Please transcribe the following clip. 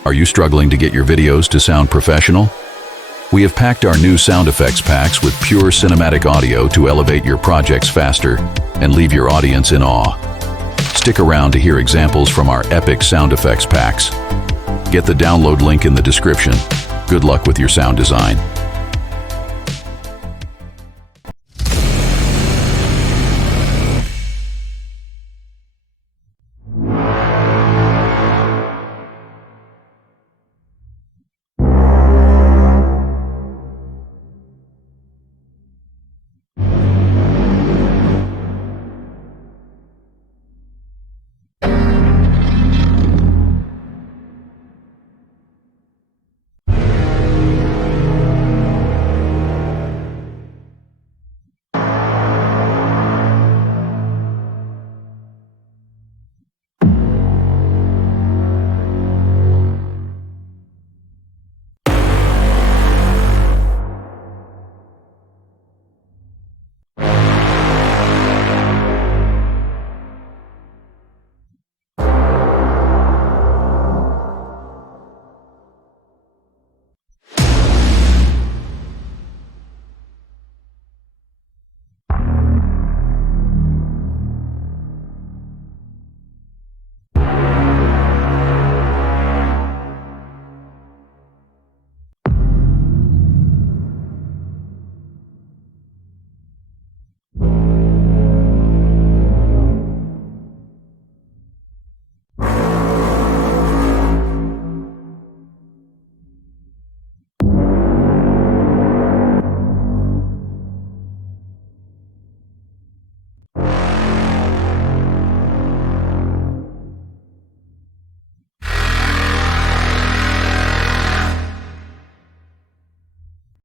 Are you struggling to get your videos to sound professional? We have packed our new sound effects packs with pure cinematic audio to elevate your projects faster and leave your audience in awe. Stick around to hear examples from our epic sound effects packs. Get the download link in the description. Good luck with your sound design.